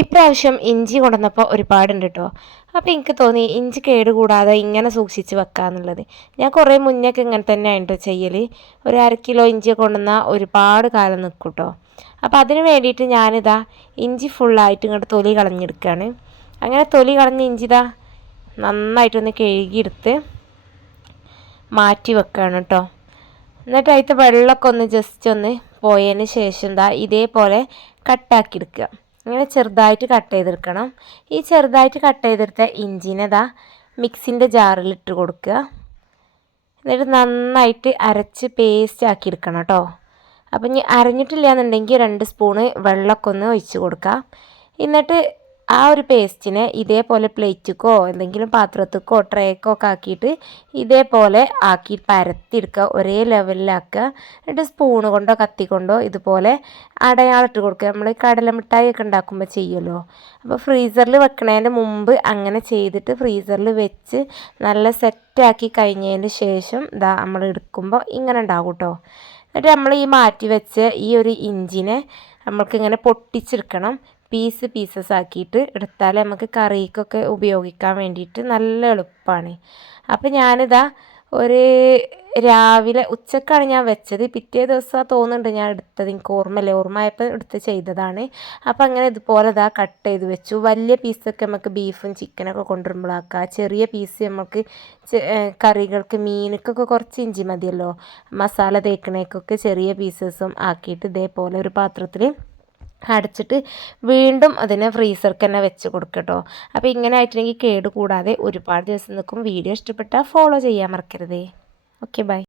ഇപ്രാവശ്യം ഇഞ്ചി കൊണ്ടുവന്നപ്പോൾ ഒരുപാടുണ്ട് കേട്ടോ. അപ്പോൾ എനിക്ക് തോന്നി ഇഞ്ചി കേടുകൂടാതെ ഇങ്ങനെ സൂക്ഷിച്ച് വെക്കാമെന്നുള്ളത്. ഞാൻ കുറേ മുന്നേക്ക് ഇങ്ങനെ തന്നെയാണ് കേട്ടോ ചെയ്യൽ. ഒരു 1/2 കിലോ ഇഞ്ചി കൊണ്ടുവന്നാൽ ഒരുപാട് കാലം നിൽക്കും കേട്ടോ. അപ്പോൾ അതിന് വേണ്ടിയിട്ട് ഞാനിതാ ഇഞ്ചി ഫുള്ളായിട്ട് ഇങ്ങോട്ട് തൊലി കളഞ്ഞെടുക്കുകയാണ്. അങ്ങനെ തൊലി കളഞ്ഞ് ഇഞ്ചി ഇതാ നന്നായിട്ടൊന്ന് കഴുകിയെടുത്ത് മാറ്റി വെക്കുകയാണ് കേട്ടോ. എന്നിട്ട് അതിൻ്റെ വെള്ളമൊക്കെ ഒന്ന് ജസ്റ്റ് ഒന്ന് പോയതിന് ശേഷം എന്താ ഇതേപോലെ കട്ടാക്കി എടുക്കുക. ഇങ്ങനെ ചെറുതായിട്ട് കട്ട് ചെയ്തെടുക്കണം. ഈ ചെറുതായിട്ട് കട്ട് ചെയ്തെടുത്ത ഇഞ്ചിനെതാ മിക്സിൻ്റെ ജാറിലിട്ട് കൊടുക്കുക. എന്നിട്ട് നന്നായിട്ട് അരച്ച് പേസ്റ്റ് ആക്കി എടുക്കണം കേട്ടോ. അപ്പം ഇനി അരഞ്ഞിട്ടില്ല എന്നുണ്ടെങ്കിൽ 2 സ്പൂണ് വെള്ളമൊക്കെ ഒന്ന് ഒഴിച്ച് കൊടുക്കുക. എന്നിട്ട് ആ ഒരു പേസ്റ്റിനെ ഇതേപോലെ പ്ലേറ്റിക്കോ എന്തെങ്കിലും പാത്രത്തിക്കോ ട്രേക്കോ ഒക്കെ ആക്കിയിട്ട് ഇതേപോലെ ആക്കി പരത്തിയെടുക്കുക, ഒരേ ലെവലിലാക്കുക. എന്നിട്ട് സ്പൂണ് കൊണ്ടോ കത്തി കൊണ്ടോ ഇതുപോലെ അടയാളിട്ട് കൊടുക്കുക. നമ്മൾ കടലമിഠായി ഒക്കെ ഉണ്ടാക്കുമ്പോൾ ചെയ്യുമല്ലോ. അപ്പോൾ ഫ്രീസറിൽ വെക്കണതിന് മുമ്പ് അങ്ങനെ ചെയ്തിട്ട് ഫ്രീസറിൽ വെച്ച് നല്ല സെറ്റാക്കി കഴിഞ്ഞതിന് ശേഷം ഇതാ നമ്മൾ എടുക്കുമ്പോൾ ഇങ്ങനെ ഉണ്ടാകും കേട്ടോ. എന്നിട്ട് നമ്മൾ ഈ മാറ്റി വെച്ച് ഈ ഒരു ഇഞ്ചിനെ നമ്മൾക്കിങ്ങനെ പൊട്ടിച്ചെടുക്കണം. പീസസ് ആക്കിയിട്ട് എടുത്താൽ നമുക്ക് കറിക്കൊക്കെ ഉപയോഗിക്കാൻ വേണ്ടിയിട്ട് നല്ല എളുപ്പമാണ്. അപ്പോൾ ഞാനിതാ ഒരു രാവിലെ ഉച്ചക്കാണ് ഞാൻ വെച്ചത്. പിറ്റേ ദിവസം തോന്നുന്നുണ്ട് ഞാൻ എടുത്തത്, എനിക്ക് ഓർമ്മയായപ്പോൾ എടുത്ത് ചെയ്തതാണ്. അപ്പോൾ അങ്ങനെ ഇതുപോലെ ഇതാ കട്ട് ചെയ്ത് വെച്ചു. വലിയ പീസൊക്കെ നമുക്ക് ബീഫും ചിക്കനൊക്കെ കൊണ്ടുവരുമ്പോഴാക്കാം. ചെറിയ പീസ് നമുക്ക് കറികൾക്ക് മീനക്കൊക്കെ കുറച്ച് ഇഞ്ചി മതിയല്ലോ. മസാല തേക്കണേക്കൊക്കെ ചെറിയ പീസസും ആക്കിയിട്ട് ഇതേപോലെ ഒരു പാത്രത്തിൽ അടച്ചിട്ട് വീണ്ടും അതിനെ ഫ്രീസർക്ക് തന്നെ വെച്ച് കൊടുക്കട്ടോ. അപ്പോൾ ഇങ്ങനെ ആയിട്ടുണ്ടെങ്കിൽ കേട് കൂടാതെ ഒരുപാട് ദിവസം നിൽക്കും. വീഡിയോ ഇഷ്ടപ്പെട്ടാൽ ഫോളോ ചെയ്യാൻ മറക്കരുതേ. Okay, by.